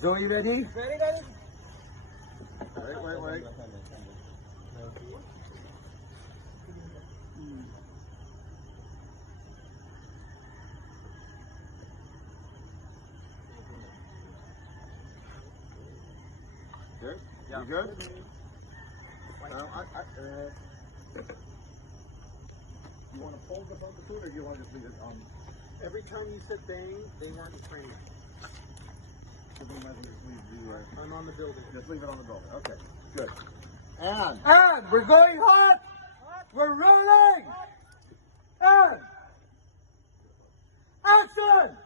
Zoe, ready? Ready, ready? Wait. Good? Yeah. You good? You want to pull the bumper to it, or do you want to just leave it on? Every time you said bang, they weren't in frame. So we might as well just leave the, I'm on the building. just leave it on the building. Okay, good. And We're going hot! We're rolling! And action!